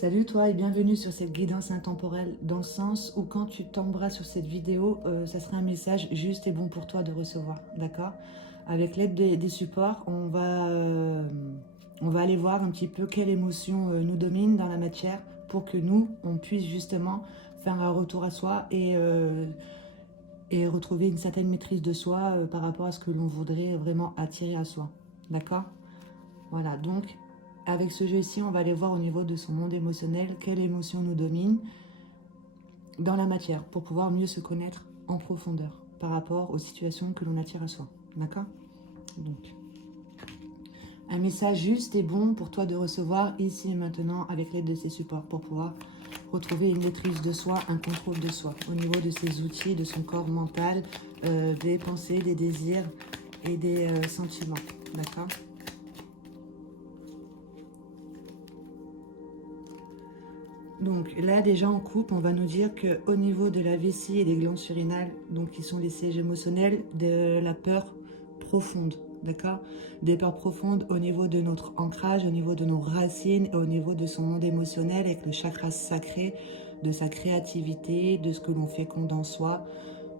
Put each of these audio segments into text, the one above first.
Salut toi et bienvenue sur cette guidance intemporelle dans le sens où quand tu tomberas sur cette vidéo, ça sera un message juste et bon pour toi de recevoir, d'accord? Avec l'aide des supports, on va aller voir un petit peu quelle émotion nous domine dans la matière pour que nous, on puisse justement faire un retour à soi et retrouver une certaine maîtrise de soi par rapport à ce que l'on voudrait vraiment attirer à soi, d'accord? Voilà, donc avec ce jeu-ci, on va aller voir au niveau de son monde émotionnel quelle émotion nous domine dans la matière pour pouvoir mieux se connaître en profondeur par rapport aux situations que l'on attire à soi. D'accord? Donc, un message juste et bon pour toi de recevoir ici et maintenant avec l'aide de ces supports pour pouvoir retrouver une maîtrise de soi, un contrôle de soi au niveau de ses outils, de son corps mental, des pensées, des désirs et des sentiments. D'accord? Donc là déjà en coupe, on va nous dire qu'au niveau de la vessie et des glandes surrénales, donc qui sont les sièges émotionnels, de la peur profonde, d'accord? Des peurs profondes au niveau de notre ancrage, au niveau de nos racines, et au niveau de son monde émotionnel avec le chakra sacré, de sa créativité, de ce que l'on féconde en soi,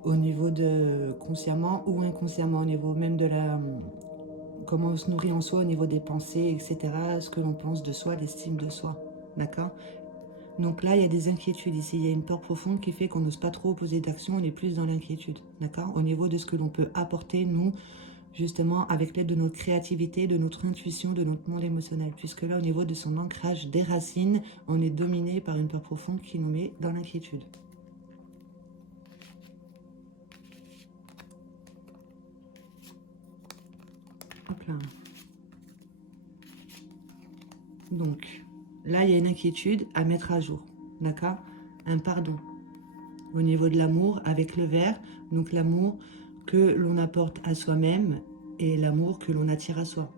au niveau de consciemment ou inconsciemment, au niveau même de la comment on se nourrit en soi, au niveau des pensées, etc., ce que l'on pense de soi, l'estime de soi, d'accord? Donc là, il y a des inquiétudes ici. Il y a une peur profonde qui fait qu'on n'ose pas trop poser d'action. On est plus dans l'inquiétude, d'accord? Au niveau de ce que l'on peut apporter, nous, justement, avec l'aide de notre créativité, de notre intuition, de notre monde émotionnel. Puisque là, au niveau de son ancrage des racines, on est dominé par une peur profonde qui nous met dans l'inquiétude. Hop là. Donc, là, il y a une inquiétude à mettre à jour, d'accord? Un pardon. Au niveau de l'amour avec le vert, donc l'amour que l'on apporte à soi-même et l'amour que l'on attire à soi.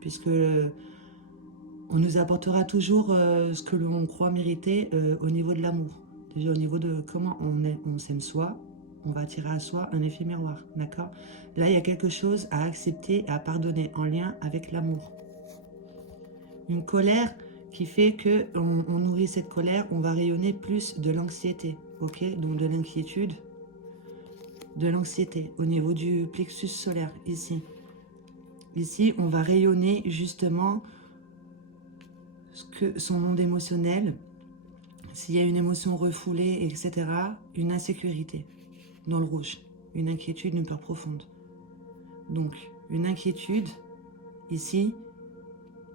Puisque on nous apportera toujours ce que l'on croit mériter au niveau de l'amour. Déjà au niveau de comment on s'aime soi, on va attirer à soi un effet miroir, d'accord? Là, il y a quelque chose à accepter et à pardonner en lien avec l'amour. Une colère qui fait que on nourrit cette colère, on va rayonner plus de l'anxiété, ok? Donc de l'inquiétude, de l'anxiété au niveau du plexus solaire, ici. Ici, on va rayonner justement son monde émotionnel, s'il y a une émotion refoulée, etc., une insécurité dans le rouge, une inquiétude, une peur profonde. Donc, une inquiétude, ici,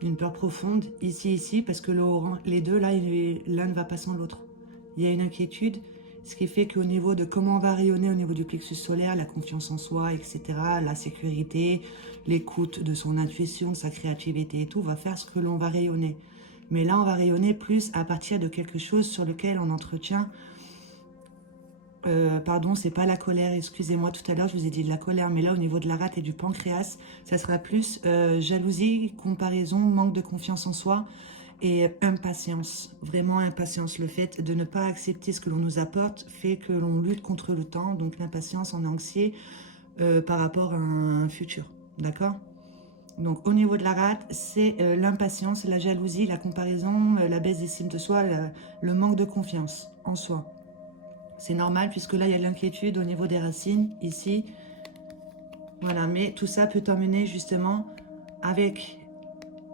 une peur profonde, ici, parce que les deux, là, l'un ne va pas sans l'autre. Il y a une inquiétude, ce qui fait qu'au niveau de comment on va rayonner au niveau du plexus solaire, la confiance en soi, etc., la sécurité, l'écoute de son intuition, de sa créativité et tout, va faire ce que l'on va rayonner. Mais là, on va rayonner plus à partir de quelque chose sur lequel on entretient... pardon, c'est pas la colère, excusez-moi, tout à l'heure je vous ai dit de la colère, mais là au niveau de la rate et du pancréas, ça sera plus jalousie, comparaison, manque de confiance en soi et impatience, vraiment impatience. Le fait de ne pas accepter ce que l'on nous apporte fait que l'on lutte contre le temps, donc l'impatience, on est anxieux par rapport à un futur, d'accord? Donc au niveau de la rate, c'est l'impatience, la jalousie, la comparaison, la baisse d'estime de soi, le manque de confiance en soi. C'est normal puisque là, il y a de l'inquiétude au niveau des racines, ici. Voilà, mais tout ça peut t'emmener justement avec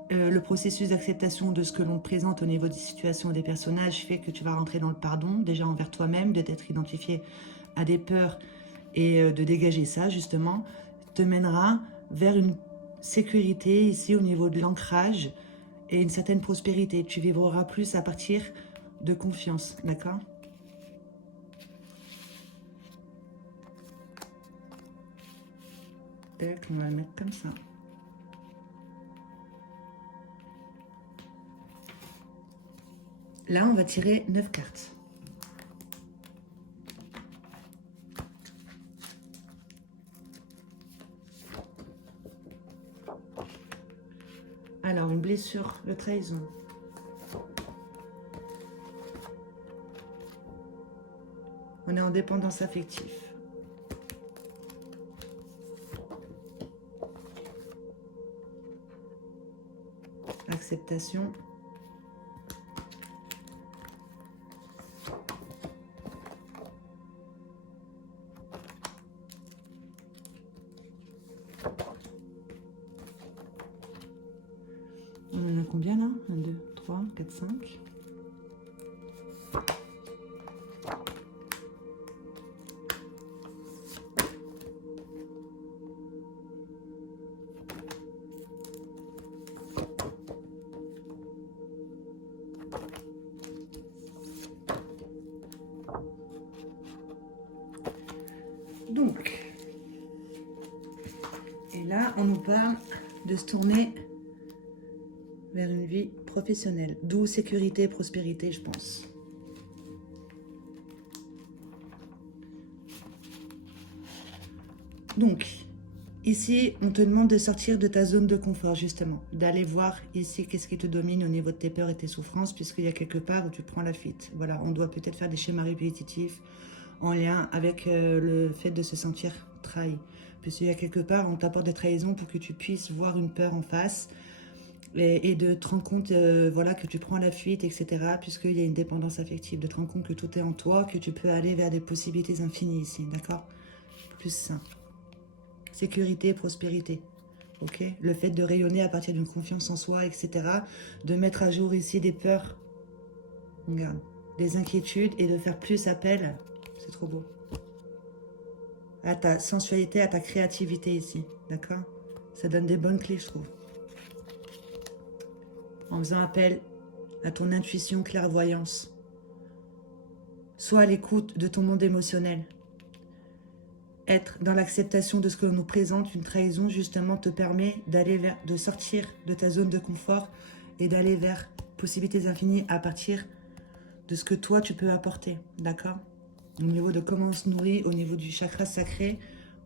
le processus d'acceptation de ce que l'on te présente au niveau des situations et des personnages fait que tu vas rentrer dans le pardon, déjà envers toi-même, de t'être identifié à des peurs et de dégager ça justement, te mènera vers une sécurité ici au niveau de l'ancrage et une certaine prospérité. Tu vivras plus à partir de confiance, d'accord ? Tac, on va le mettre comme ça. Là, on va tirer 9 cartes. Alors, une blessure, le trahison. On est en dépendance affective. Acceptation. combien là? 1, 2, 3, 4, 5. Donc, et là, on nous parle de se tourner vers une vie professionnelle, d'où sécurité et prospérité, je pense. Donc, ici, on te demande de sortir de ta zone de confort, justement, d'aller voir ici qu'est-ce qui te domine au niveau de tes peurs et tes souffrances, puisqu'il y a quelque part où tu prends la fuite. Voilà, on doit peut-être faire des schémas répétitifs en lien avec le fait de se sentir trahi. Puisqu'il y a quelque part, on t'apporte des trahisons pour que tu puisses voir une peur en face et de te rendre compte voilà, que tu prends la fuite, etc. Puisqu'il y a une dépendance affective, de te rendre compte que tout est en toi, que tu peux aller vers des possibilités infinies ici, d'accord? Plus sain. Sécurité, prospérité. Ok, le fait de rayonner à partir d'une confiance en soi, etc. De mettre à jour ici des peurs, regarde, des inquiétudes et de faire plus appel, c'est trop beau, à ta sensualité, à ta créativité ici, d'accord? Ça donne des bonnes clés, je trouve. En faisant appel à ton intuition, clairvoyance. Sois à l'écoute de ton monde émotionnel. Être dans l'acceptation de ce que l'on nous présente, une trahison, justement, te permet d'aller vers, de sortir de ta zone de confort et d'aller vers possibilités infinies à partir de ce que toi, tu peux apporter, d'accord? Au niveau de comment on se nourrit, au niveau du chakra sacré,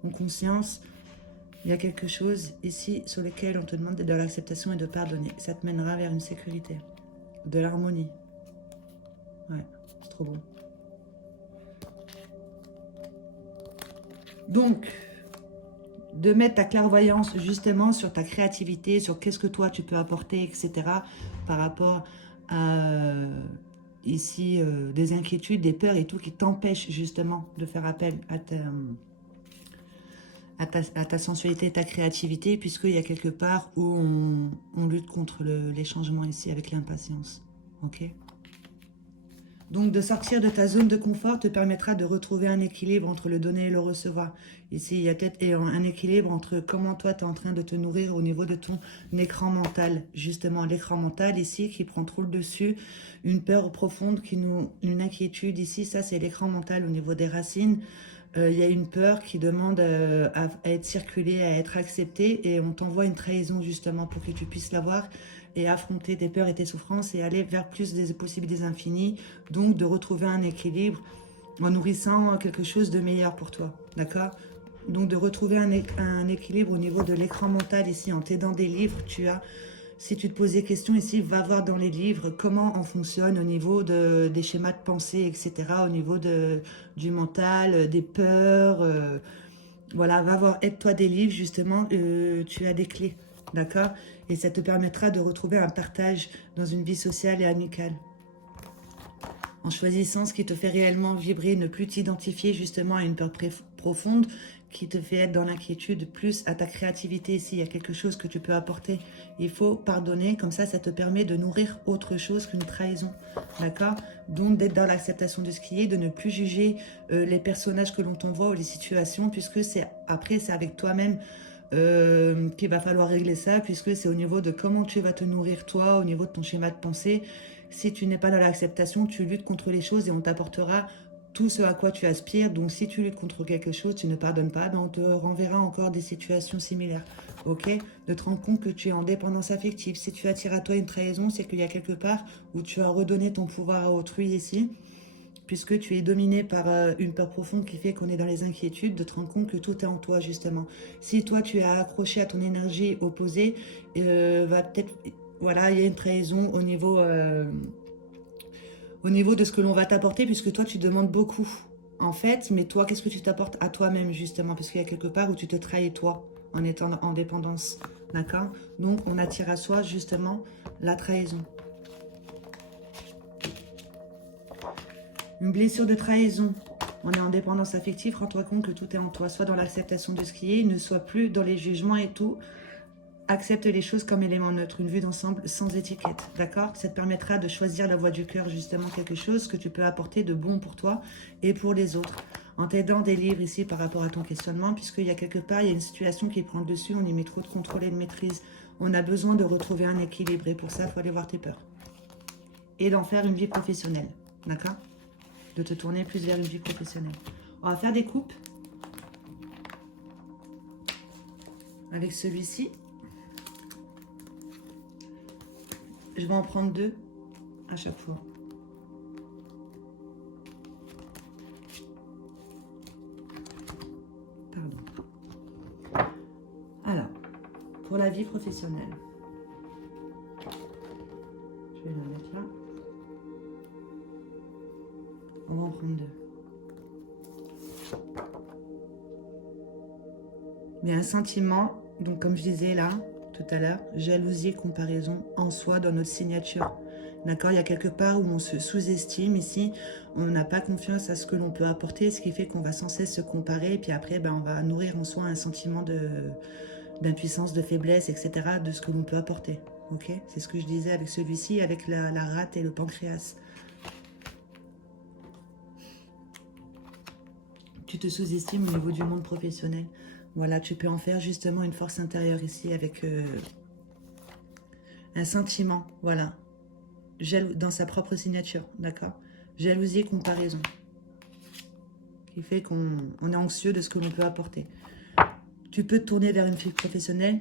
en conscience, il y a quelque chose ici sur lequel on te demande d'être dans l'acceptation et de pardonner. Ça te mènera vers une sécurité, de l'harmonie. Ouais, c'est trop beau. Donc, de mettre ta clairvoyance justement sur ta créativité, sur qu'est-ce que toi tu peux apporter, etc. par rapport à ici des inquiétudes, des peurs et tout qui t'empêchent justement de faire appel à ta sensualité, ta créativité, puisqu'il y a quelque part où on lutte contre les changements ici avec l'impatience. Ok ? Donc, de sortir de ta zone de confort te permettra de retrouver un équilibre entre le donner et le recevoir. Ici, il y a peut-être un équilibre entre comment toi, tu es en train de te nourrir au niveau de ton écran mental. Justement, l'écran mental ici qui prend trop le dessus, une peur profonde, une inquiétude ici, ça c'est l'écran mental au niveau des racines. Il y a une peur qui demande à être circulée, à être acceptée, et on t'envoie une trahison justement pour que tu puisses l'avoir et affronter tes peurs et tes souffrances et aller vers plus des possibilités infinies, donc de retrouver un équilibre en nourrissant quelque chose de meilleur pour toi, d'accord? Donc de retrouver un équilibre au niveau de l'écran mental ici, en t'aidant des livres, si tu te poses des questions ici, va voir dans les livres comment on fonctionne au niveau des schémas de pensée, etc., au niveau du mental, des peurs, voilà, va voir, aide-toi des livres, justement, tu as des clés, d'accord? Et ça te permettra de retrouver un partage dans une vie sociale et amicale. En choisissant ce qui te fait réellement vibrer, ne plus t'identifier justement à une peur profonde qui te fait être dans l'inquiétude, plus à ta créativité. S'il y a quelque chose que tu peux apporter, il faut pardonner, comme ça ça te permet de nourrir autre chose qu'une trahison, d'accord? Donc d'être dans l'acceptation de ce qui est, de ne plus juger les personnages que l'on t'envoie ou les situations, puisque après c'est avec toi-même qu'il va falloir régler ça, puisque c'est au niveau de comment tu vas te nourrir toi, au niveau de ton schéma de pensée. Si tu n'es pas dans l'acceptation, tu luttes contre les choses et on t'apportera tout ce à quoi tu aspires. Donc si tu luttes contre quelque chose, tu ne pardonnes pas, ben on te renverra encore des situations similaires. Ok? De te rendre compte que tu es en dépendance affective. Si tu attires à toi une trahison, c'est qu'il y a quelque part où tu as redonné ton pouvoir à autrui ici, puisque tu es dominé par une peur profonde qui fait qu'on est dans les inquiétudes, de te rendre compte que tout est en toi, justement. Si toi, tu es accroché à ton énergie opposée, va peut-être... Voilà, il y a une trahison au niveau de ce que l'on va t'apporter, puisque toi, tu demandes beaucoup, en fait. Mais toi, qu'est-ce que tu t'apportes à toi-même, justement? Parce qu'il y a quelque part où tu te trahis, toi, en étant en dépendance. D'accord? Donc, on attire à soi, justement, la trahison. Une blessure de trahison. On est en dépendance affective, rends-toi compte que tout est en toi. Soit dans l'acceptation de ce qui est, ne sois plus dans les jugements et tout. Accepte les choses comme éléments neutres, une vue d'ensemble sans étiquette, d'accord? Ça te permettra de choisir la voie du cœur, justement, quelque chose que tu peux apporter de bon pour toi et pour les autres. En t'aidant des livres ici par rapport à ton questionnement, puisqu'il y a quelque part, il y a une situation qui prend le dessus, on y met trop de contrôle et de maîtrise. On a besoin de retrouver un équilibre et pour ça, il faut aller voir tes peurs. Et d'en faire une vie professionnelle, d'accord? De te tourner plus vers une vie professionnelle. On va faire des coupes avec celui-ci. Je vais en prendre 2 à chaque fois. Pardon. Alors, pour la vie professionnelle, je vais la mettre là. On va en prendre 2. Mais un sentiment, donc comme je disais là, tout à l'heure, jalousie, comparaison en soi dans notre signature. D'accord? Il y a quelque part où on se sous-estime ici, on n'a pas confiance à ce que l'on peut apporter, ce qui fait qu'on va sans cesse se comparer, et puis après, on va nourrir en soi un sentiment d'impuissance, de faiblesse, etc., de ce que l'on peut apporter. Ok? C'est ce que je disais avec celui-ci, avec la rate et le pancréas. Tu te sous-estimes au niveau du monde professionnel. Voilà, tu peux en faire justement une force intérieure ici avec un sentiment, voilà, dans sa propre signature, d'accord? Jalousie, comparaison, qui fait qu'on est anxieux de ce que l'on peut apporter. Tu peux te tourner vers une fille professionnelle,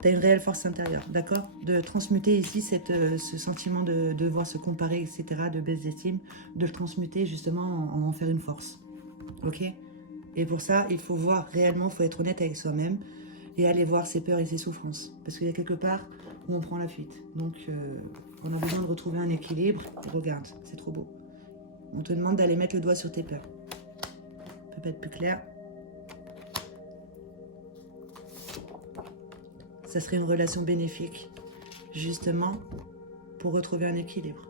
tu as une réelle force intérieure, d'accord? De transmuter ici ce sentiment de devoir se comparer, etc., de baisse d'estime, de le transmuter justement en faire une force, ok? Et pour ça, il faut voir réellement, il faut être honnête avec soi-même et aller voir ses peurs et ses souffrances. Parce qu'il y a quelque part où on prend la fuite. Donc, on a besoin de retrouver un équilibre. Regarde, c'est trop beau. On te demande d'aller mettre le doigt sur tes peurs. Ça peut pas être plus clair. Ça serait une relation bénéfique, justement, pour retrouver un équilibre.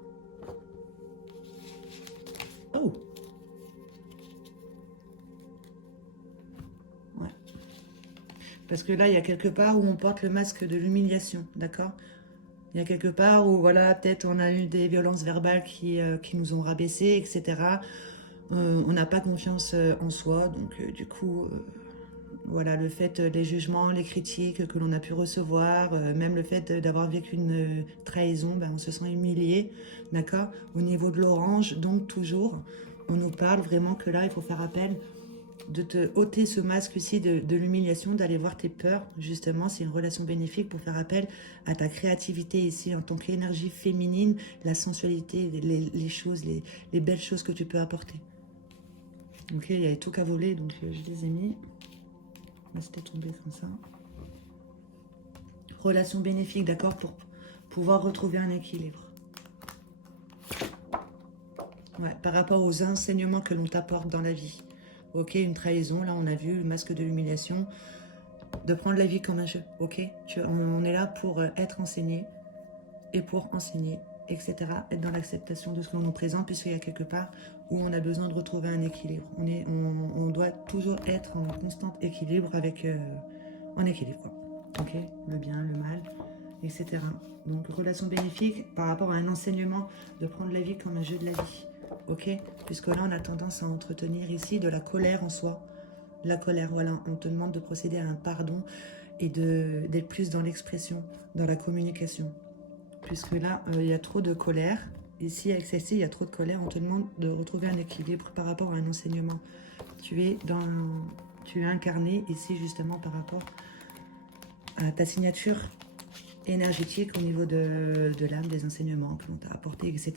Oh! Parce que là, il y a quelque part où on porte le masque de l'humiliation, d'accord? Il y a quelque part où, voilà, peut-être on a eu des violences verbales qui nous ont rabaissés, etc. On n'a pas confiance en soi, donc du coup, voilà, le fait des jugements, les critiques que l'on a pu recevoir, même le fait d'avoir vécu une trahison, on se sent humilié, d'accord? Au niveau de l'orange, donc toujours, on nous parle vraiment que là, il faut faire appel de te ôter ce masque ici de l'humiliation, d'aller voir tes peurs, justement, c'est une relation bénéfique pour faire appel à ta créativité ici, en tant qu'énergie féminine, la sensualité, les choses, les belles choses que tu peux apporter. Ok, il y avait tout qu'à voler, donc je les ai mis. Là, c'était tombé comme ça. Relation bénéfique, d'accord, pour pouvoir retrouver un équilibre. Ouais, par rapport aux enseignements que l'on t'apporte dans la vie. Ok, une trahison, là on a vu le masque de l'humiliation, de prendre la vie comme un jeu, ok? On est là pour être enseigné et pour enseigner, etc. Être dans l'acceptation de ce que l'on nous présente, puisqu'il y a quelque part où on a besoin de retrouver un équilibre. On doit toujours être en constant équilibre avec... en équilibre, quoi. Ok? Le bien, le mal, etc. Donc, relation bénéfique par rapport à un enseignement, de prendre la vie comme un jeu de la vie. Ok? Puisque là, on a tendance à entretenir ici de la colère en soi. La colère, voilà. On te demande de procéder à un pardon et d'être plus dans l'expression, dans la communication. Puisque là, il y a trop de colère. Ici, avec celle-ci, il y a trop de colère. On te demande de retrouver un équilibre par rapport à un enseignement. Tu es incarné ici, justement, par rapport à ta signature énergétique au niveau de l'âme, des enseignements que l'on t'a apportés, etc.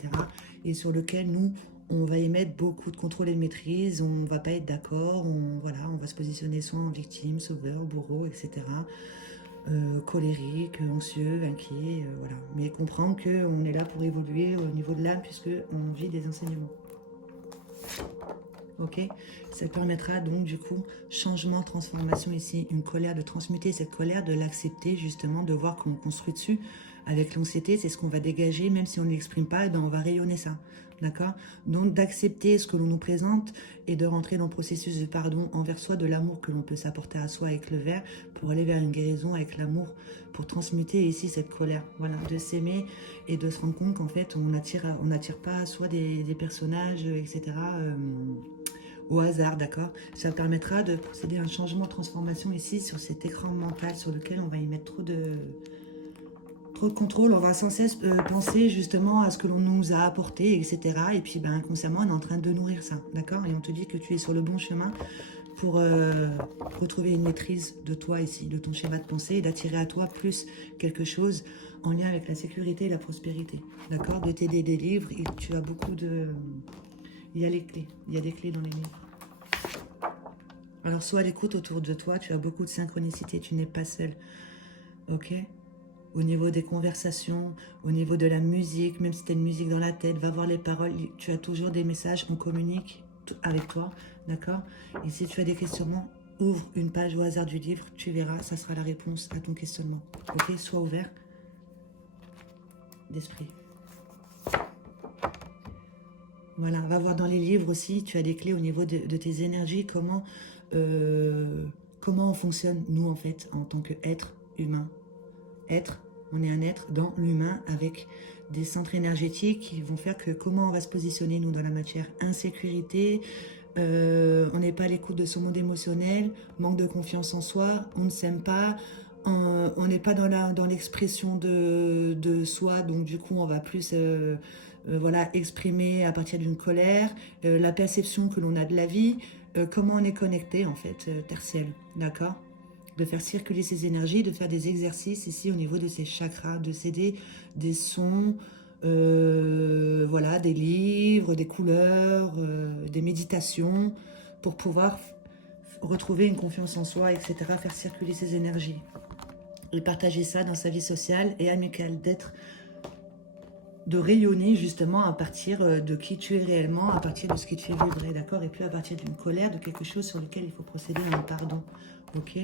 Et sur lequel nous, on va y mettre beaucoup de contrôle et de maîtrise, on ne va pas être d'accord, on va se positionner soit en victime, sauveur, bourreau, etc. Colérique, anxieux, inquiet, voilà. Mais comprendre qu'on est là pour évoluer au niveau de l'âme puisqu'on vit des enseignements. Ok, ça permettra donc du coup changement, transformation ici, une colère, de transmuter cette colère, de l'accepter justement, de voir qu'on construit dessus avec l'anxiété, c'est ce qu'on va dégager, même si on ne l'exprime pas, eh ben on va rayonner ça. D'accord? Donc d'accepter ce que l'on nous présente et de rentrer dans le processus de pardon envers soi, de l'amour que l'on peut s'apporter à soi avec le verre pour aller vers une guérison avec l'amour, pour transmuter ici cette colère. Voilà, de s'aimer et de se rendre compte qu'en fait on n'attire pas à soi des personnages, etc. Au hasard, d'accord? Ça permettra de procéder à un changement de transformation ici sur cet écran mental sur lequel on va y mettre trop de contrôle. On va sans cesse penser justement à ce que l'on nous a apporté, etc. Et puis ben, inconsciemment, on est en train de nourrir ça, d'accord? Et on te dit que tu es sur le bon chemin pour retrouver une maîtrise de toi ici, de ton schéma de pensée, et d'attirer à toi plus quelque chose en lien avec la sécurité et la prospérité, d'accord? De t'aider des livres, et tu as beaucoup de... Il y a les clés, il y a des clés dans les livres. Alors, sois à l'écoute autour de toi, tu as beaucoup de synchronicité, tu n'es pas seul, ok? Au niveau des conversations, au niveau de la musique, même si tu as une musique dans la tête, va voir les paroles, tu as toujours des messages, on communique avec toi, d'accord? Et si tu as des questionnements, ouvre une page au hasard du livre, tu verras, ça sera la réponse à ton questionnement, ok? Sois ouvert d'esprit. Voilà, va voir dans les livres aussi, tu as des clés au niveau de tes énergies, comment on fonctionne, nous, en fait, en tant qu'être humain. On est un être dans l'humain avec des centres énergétiques qui vont faire que comment on va se positionner, nous, dans la matière. Insécurité, on n'est pas à l'écoute de son monde émotionnel, manque de confiance en soi, on ne s'aime pas, on n'est pas dans l'expression de soi, donc du coup, on va plus... voilà, exprimer à partir d'une colère, la perception que l'on a de la vie, comment on est connecté en fait, tertiel, d'accord? De faire circuler ses énergies, de faire des exercices ici au niveau de ses chakras, de s'aider des sons, voilà, des livres, des couleurs, des méditations, pour pouvoir retrouver une confiance en soi, etc., faire circuler ses énergies. Et partager ça dans sa vie sociale et amicale, de rayonner justement à partir de qui tu es réellement, à partir de ce qui te fait vibrer, d'accord? Et puis à partir d'une colère, de quelque chose sur lequel il faut procéder à un pardon, ok?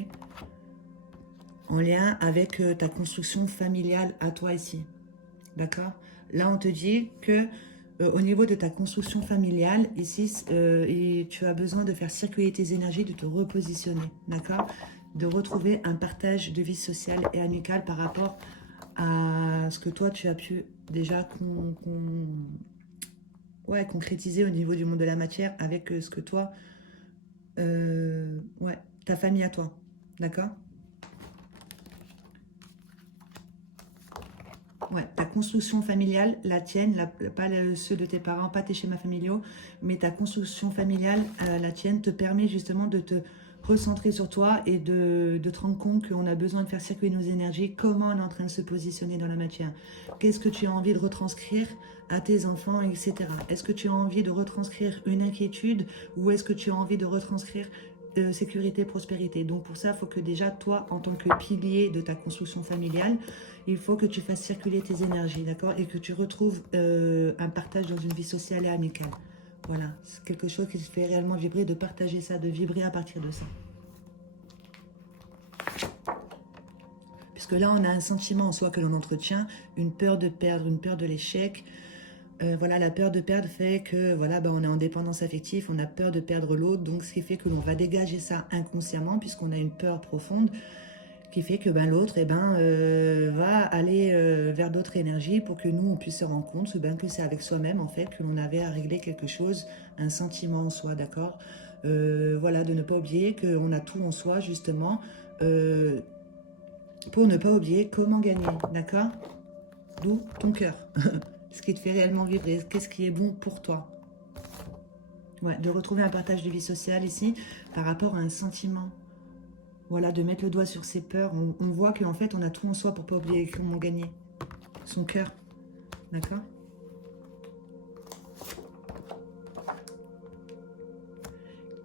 En lien avec ta construction familiale à toi ici, d'accord? Là, on te dit que au niveau de ta construction familiale, ici, et tu as besoin de faire circuler tes énergies, de te repositionner, d'accord? De retrouver un partage de vie sociale et amicale par rapport à ce que toi, tu as pu déjà concrétiser au niveau du monde de la matière avec ce que toi, ouais, ta famille à toi, d'accord? Ouais, ta construction familiale, la tienne, pas ceux de tes parents, pas tes schémas familiaux, mais ta construction familiale, la tienne, te permet justement de te recentrer sur toi et de te rendre compte qu'on a besoin de faire circuler nos énergies, comment on est en train de se positionner dans la matière. Qu'est-ce que tu as envie de retranscrire à tes enfants, etc. Est-ce que tu as envie de retranscrire une inquiétude ou est-ce que tu as envie de retranscrire sécurité, prospérité? Donc pour ça, il faut que déjà, toi, en tant que pilier de ta construction familiale, il faut que tu fasses circuler tes énergies, d'accord? Et que tu retrouves un partage dans une vie sociale et amicale. Voilà, c'est quelque chose qui se fait réellement vibrer, de partager ça, de vibrer à partir de ça. Puisque là, on a un sentiment en soi que l'on entretient, une peur de perdre, une peur de l'échec. Voilà, la peur de perdre fait que voilà, ben, on est en dépendance affective, on a peur de perdre l'autre, donc ce qui fait que l'on va dégager ça inconsciemment, puisqu'on a une peur profonde, qui fait que ben, l'autre va aller vers d'autres énergies pour que nous, on puisse se rendre compte que c'est avec soi-même, en fait, que l'on avait à régler quelque chose, un sentiment en soi, d'accord? Voilà, de ne pas oublier qu'on a tout en soi, justement, pour ne pas oublier comment gagner, d'accord? D'où ton cœur, ce qui te fait réellement vibrer, qu'est-ce qui est bon pour toi. Ouais, de retrouver un partage de vie sociale ici, par rapport à un sentiment. Voilà, de mettre le doigt sur ses peurs. On voit qu'en fait, on a tout en soi pour ne pas oublier comment gagner. Son cœur. D'accord?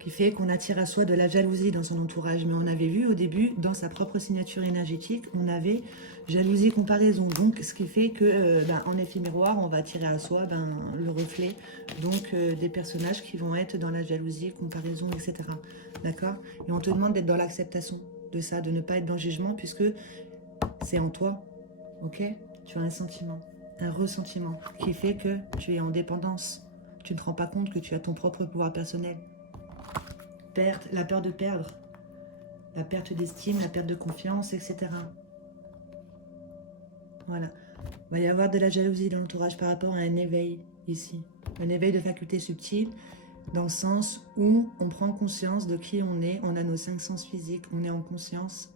Qui fait qu'on attire à soi de la jalousie dans son entourage. Mais on avait vu au début, dans sa propre signature énergétique, on avait jalousie, comparaison. Donc, ce qui fait que, en effet miroir, on va attirer à soi le reflet. Donc, des personnages qui vont être dans la jalousie, comparaison, etc. D'accord? Et on te demande d'être dans l'acceptation de ça, de ne pas être dans le jugement, puisque c'est en toi. Ok? Tu as un sentiment, un ressentiment qui fait que tu es en dépendance. Tu ne te rends pas compte que tu as ton propre pouvoir personnel. La peur de perdre, la perte d'estime, la perte de confiance, etc. Voilà. Il va y avoir de la jalousie dans l'entourage par rapport à un éveil ici. Un éveil de facultés subtiles dans le sens où on prend conscience de qui on est. On a nos 5 sens physiques, on est en conscience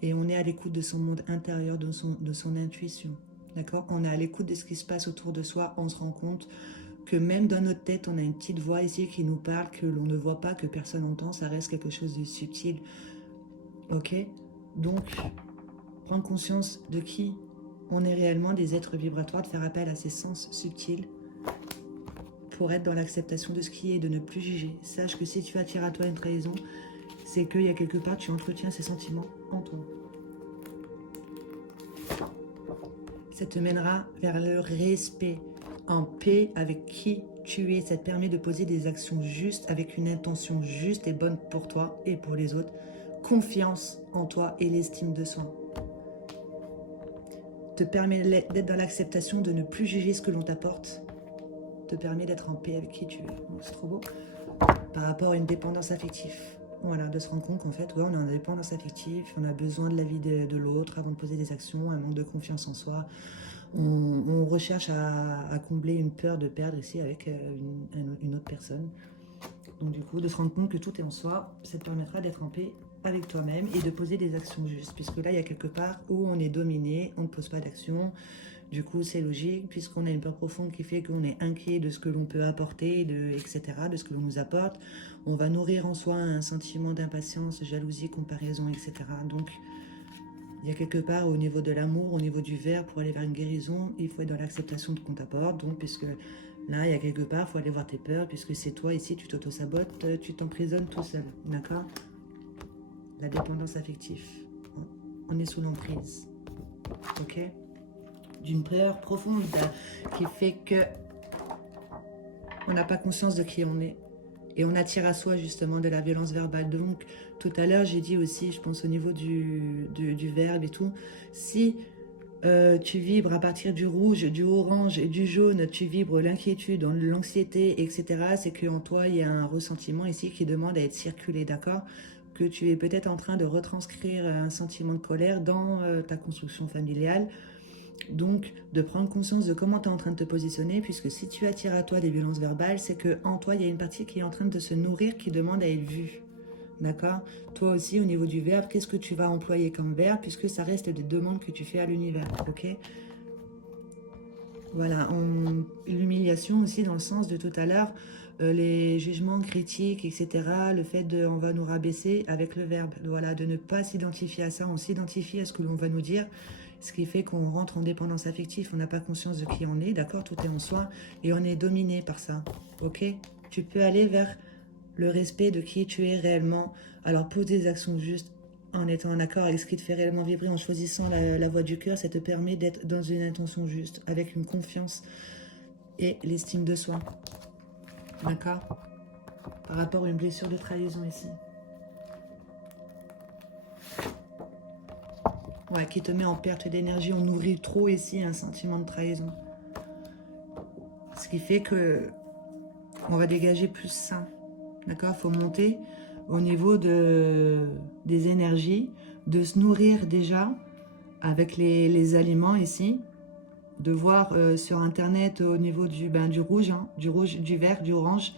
et on est à l'écoute de son monde intérieur, de son intuition. D'accord? On est à l'écoute de ce qui se passe autour de soi. On se rend compte que même dans notre tête, on a une petite voix ici qui nous parle, que l'on ne voit pas, que personne n'entend. Ça reste quelque chose de subtil. Ok? Donc, prendre conscience de qui on est réellement, des êtres vibratoires, de faire appel à ces sens subtils pour être dans l'acceptation de ce qui est et de ne plus juger. Sache que si tu attires à toi une trahison, c'est qu'il y a quelque part, tu entretiens ces sentiments en toi. Ça te mènera vers le respect, en paix avec qui tu es. Ça te permet de poser des actions justes avec une intention juste et bonne pour toi et pour les autres. Confiance en toi et l'estime de soi. Te permet d'être dans l'acceptation de ne plus juger ce que l'on t'apporte. Te permet d'être en paix avec qui tu es. C'est trop beau. Par rapport à une dépendance affective. Voilà, de se rendre compte qu'en fait, ouais, on est en dépendance affective, on a besoin de la vie de l'autre avant de poser des actions, un manque de confiance en soi. On recherche à combler une peur de perdre ici avec une autre personne. Donc du coup, de se rendre compte que tout est en soi, ça te permettra d'être en paix avec toi-même et de poser des actions justes. Puisque là, il y a quelque part où on est dominé, on ne pose pas d'action. Du coup, c'est logique, puisqu'on a une peur profonde qui fait qu'on est inquiet de ce que l'on peut apporter, etc., de ce que l'on nous apporte. On va nourrir en soi un sentiment d'impatience, jalousie, comparaison, etc. Donc, il y a quelque part au niveau de l'amour, au niveau du verbe, pour aller vers une guérison, il faut être dans l'acceptation de ce qu'on t'apporte. Donc, puisque là, il y a quelque part, il faut aller voir tes peurs, puisque c'est toi ici, tu t'auto-sabotes, tu t'emprisonnes tout seul, d'accord? La dépendance affective. On est sous l'emprise, ok? D'une peur profonde qui fait que on n'a pas conscience de qui on est. Et on attire à soi justement de la violence verbale. Donc, tout à l'heure, j'ai dit aussi, je pense au niveau du verbe et tout, si tu vibres à partir du rouge, du orange et du jaune, tu vibres l'inquiétude, l'anxiété, etc., c'est qu'en toi, il y a un ressentiment ici qui demande à être circulé, d'accord? Que tu es peut-être en train de retranscrire un sentiment de colère dans ta construction familiale. Donc, de prendre conscience de comment tu es en train de te positionner, puisque si tu attires à toi des violences verbales, c'est qu'en toi, il y a une partie qui est en train de se nourrir, qui demande à être vue. D'accord? Toi aussi, au niveau du verbe, qu'est-ce que tu vas employer comme verbe, puisque ça reste des demandes que tu fais à l'univers. Ok? Voilà, l'humiliation aussi, dans le sens de tout à l'heure, les jugements critiques, etc., le fait de on va nous rabaisser avec le verbe. Voilà, de ne pas s'identifier à ça, on s'identifie à ce que l'on va nous dire. Ce qui fait qu'on rentre en dépendance affective, on n'a pas conscience de qui on est, d'accord? Tout est en soi et on est dominé par ça, ok? Tu peux aller vers le respect de qui tu es réellement. Alors, pose des actions justes en étant en accord avec ce qui te fait réellement vibrer, en choisissant la voie du cœur, ça te permet d'être dans une intention juste, avec une confiance et l'estime de soi, d'accord? Par rapport à une blessure de trahison ici. Ouais, qui te met en perte d'énergie, on nourrit trop ici un sentiment de trahison. Ce qui fait que on va dégager plus sain. D'accord? Il faut monter au niveau des énergies, de se nourrir déjà avec les aliments ici, de voir sur internet au niveau du rouge, hein, du vert, du orange,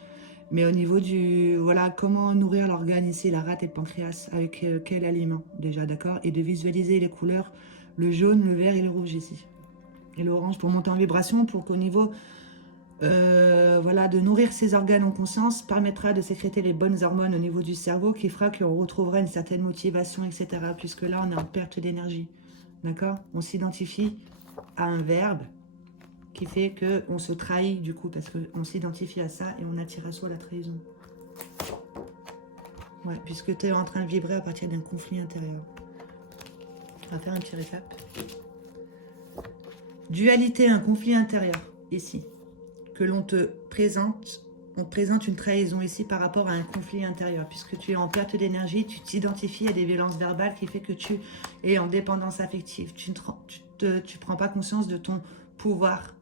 mais au niveau du, voilà, comment nourrir l'organe ici, la rate et le pancréas, avec quel aliment déjà, d'accord? Et de visualiser les couleurs, le jaune, le vert et le rouge ici. Et l'orange pour monter en vibration, pour qu'au niveau, voilà, de nourrir ces organes en conscience, permettra de sécréter les bonnes hormones au niveau du cerveau, qui fera qu'on retrouvera une certaine motivation, etc. Puisque là, on est en perte d'énergie, d'accord? On s'identifie à un verbe, qui fait qu'on se trahit du coup, parce qu'on s'identifie à ça et on attire à soi la trahison. Ouais, puisque tu es en train de vibrer à partir d'un conflit intérieur. On va faire un petit récap. Dualité, un conflit intérieur, ici. Que l'on te présente, on te présente une trahison ici par rapport à un conflit intérieur. Puisque tu es en perte d'énergie, tu t'identifies à des violences verbales qui fait que tu es en dépendance affective. Tu tu prends pas conscience de ton pouvoir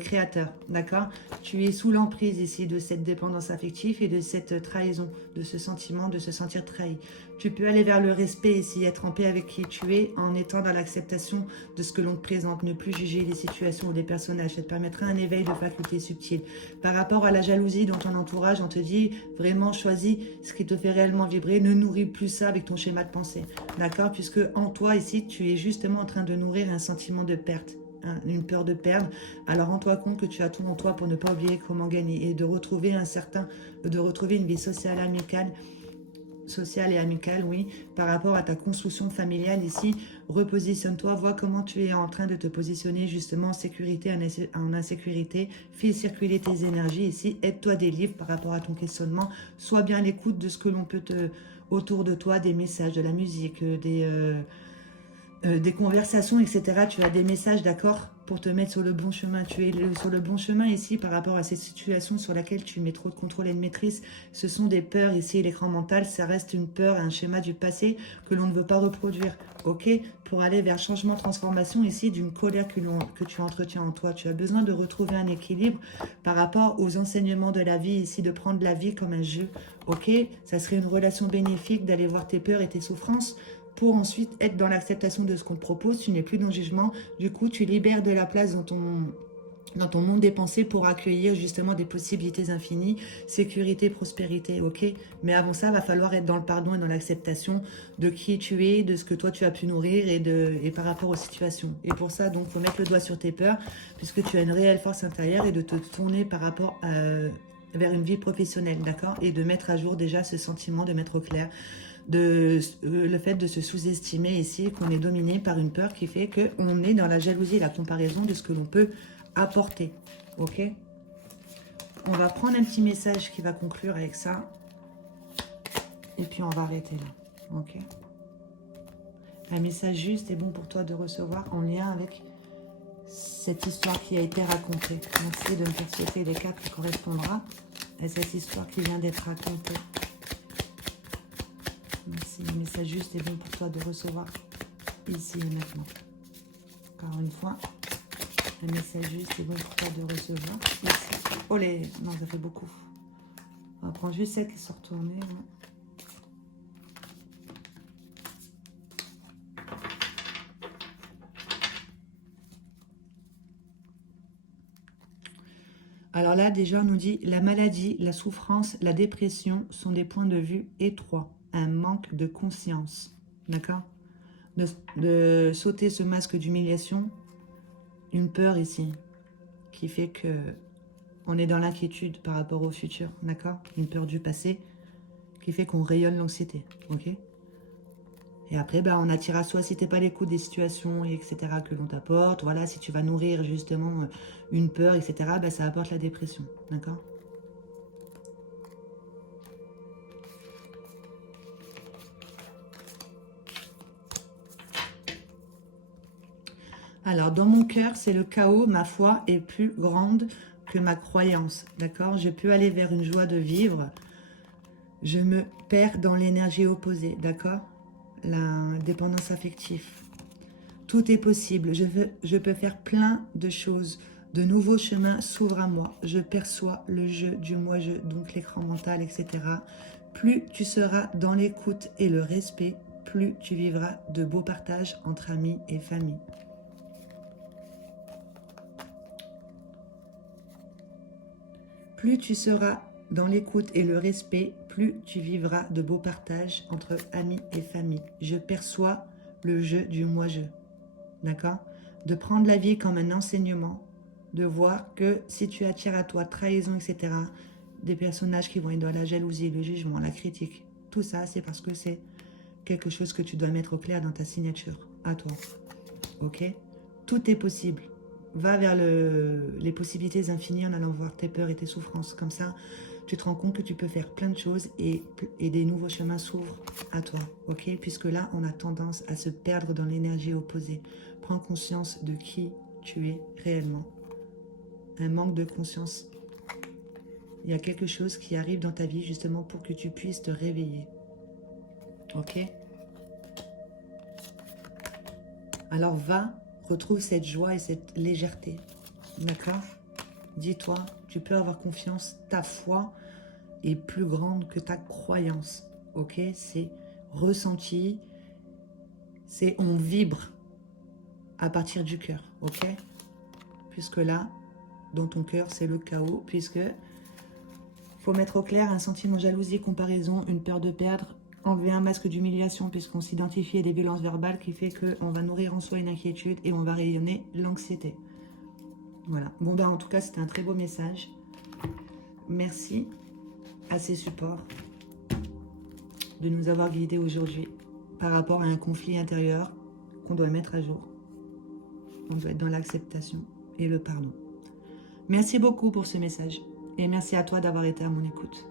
créateur, d'accord? Tu es sous l'emprise ici de cette dépendance affective et de cette trahison, de ce sentiment de se sentir trahi. Tu peux aller vers le respect ici, être en paix avec qui tu es, en étant dans l'acceptation de ce que l'on te présente, ne plus juger les situations ou les personnages. Ça te permettra un éveil de facultés subtiles. Par rapport à la jalousie dans ton entourage, on te dit vraiment choisis ce qui te fait réellement vibrer, ne nourris plus ça avec ton schéma de pensée, d'accord? Puisque en toi ici, tu es justement en train de nourrir un sentiment de perte, une peur de perdre. Alors rends-toi compte que tu as tout en toi pour ne pas oublier comment gagner et de retrouver une vie sociale et amicale, oui, par rapport à ta construction familiale ici. Repositionne-toi, vois comment tu es en train de te positionner justement en sécurité, en insécurité. Fais circuler tes énergies ici, aide-toi des livres par rapport à ton questionnement. Sois bien à l'écoute de ce que l'on peut autour de toi, des messages, de la musique, des conversations, etc. Tu as des messages, d'accord, pour te mettre sur le bon chemin. Tu es sur le bon chemin ici par rapport à ces situations sur laquelle tu mets trop de contrôle et de maîtrise. Ce sont des peurs ici, l'écran mental, ça reste une peur, un schéma du passé que l'on ne veut pas reproduire, ok? Pour aller vers changement, transformation ici d'une colère que tu entretiens en toi. Tu as besoin de retrouver un équilibre par rapport aux enseignements de la vie ici, de prendre la vie comme un jeu, ok? Ça serait une relation bénéfique d'aller voir tes peurs et tes souffrances, pour ensuite être dans l'acceptation de ce qu'on te propose. Tu n'es plus dans le jugement. Du coup, tu libères de la place dans ton monde des pensées pour accueillir justement des possibilités infinies, sécurité, prospérité, ok? Mais avant ça, va falloir être dans le pardon et dans l'acceptation de qui tu es, de ce que toi tu as pu nourrir et par rapport aux situations. Et pour ça, donc, il faut mettre le doigt sur tes peurs, puisque tu as une réelle force intérieure et de te tourner par rapport vers une vie professionnelle, d'accord? Et de mettre à jour déjà ce sentiment, de mettre au clair le fait de se sous-estimer ici, qu'on est dominé par une peur qui fait qu'on est dans la jalousie et la comparaison de ce que l'on peut apporter, ok? On va prendre un petit message qui va conclure avec ça, et puis on va arrêter là, ok? Un message juste et bon pour toi de recevoir en lien avec cette histoire qui a été racontée. Merci de me faire souhaiter les cartes qui correspondra à cette histoire qui vient d'être racontée. Merci, un message juste et bon pour toi de recevoir ici et maintenant. Encore une fois, un message juste et bon pour toi de recevoir ici. Oh les... Non, ça fait beaucoup. On va prendre juste celles qui sont retournées. Alors là, déjà, on nous dit la maladie, la souffrance, la dépression sont des points de vue étroits. Un manque de conscience. D'accord? De sauter ce masque d'humiliation, une peur ici, qui fait que on est dans l'inquiétude par rapport au futur, d'accord? Une peur du passé, qui fait qu'on rayonne l'anxiété, ok? Et après, bah, on attire à soi, si t'es pas à l'écoute des situations, etc., que l'on t'apporte, voilà, si tu vas nourrir justement une peur, etc., bah, ça apporte la dépression, d'accord? Alors, dans mon cœur, c'est le chaos, ma foi est plus grande que ma croyance, d'accord? Je peux aller vers une joie de vivre, je me perds dans l'énergie opposée, d'accord? La dépendance affective. Tout est possible, je peux faire plein de choses, de nouveaux chemins s'ouvrent à moi, je perçois le jeu du moi-je, donc l'écran mental, etc. Plus tu seras dans l'écoute et le respect, plus tu vivras de beaux partages entre amis et famille. Plus tu seras dans l'écoute et le respect, plus tu vivras de beaux partages entre amis et famille. Je perçois le jeu du moi-je. D'accord? De prendre la vie comme un enseignement, de voir que si tu attires à toi trahison, etc., des personnages qui vont être dans la jalousie, le jugement, la critique, tout ça, c'est parce que c'est quelque chose que tu dois mettre au clair dans ta signature, à toi. Ok? Tout est possible. Va vers les possibilités infinies en allant voir tes peurs et tes souffrances. Comme ça, tu te rends compte que tu peux faire plein de choses et des nouveaux chemins s'ouvrent à toi. Ok? Puisque là, on a tendance à se perdre dans l'énergie opposée. Prends conscience de qui tu es réellement. Un manque de conscience. Il y a quelque chose qui arrive dans ta vie justement pour que tu puisses te réveiller. Ok? Alors va Retrouve cette joie et cette légèreté. D'accord? Dis-toi, tu peux avoir confiance, ta foi est plus grande que ta croyance. Ok? C'est ressenti, c'est on vibre à partir du cœur. Ok? Puisque là, dans ton cœur, c'est le chaos, puisque faut mettre au clair un sentiment de jalousie, comparaison, une peur de perdre, enlever un masque d'humiliation puisqu'on s'identifie à des violences verbales qui fait qu'on va nourrir en soi une inquiétude et on va rayonner l'anxiété. Voilà. Bon, ben en tout cas, c'était un très beau message. Merci à ces supports de nous avoir guidés aujourd'hui par rapport à un conflit intérieur qu'on doit mettre à jour. On doit être dans l'acceptation et le pardon. Merci beaucoup pour ce message et merci à toi d'avoir été à mon écoute.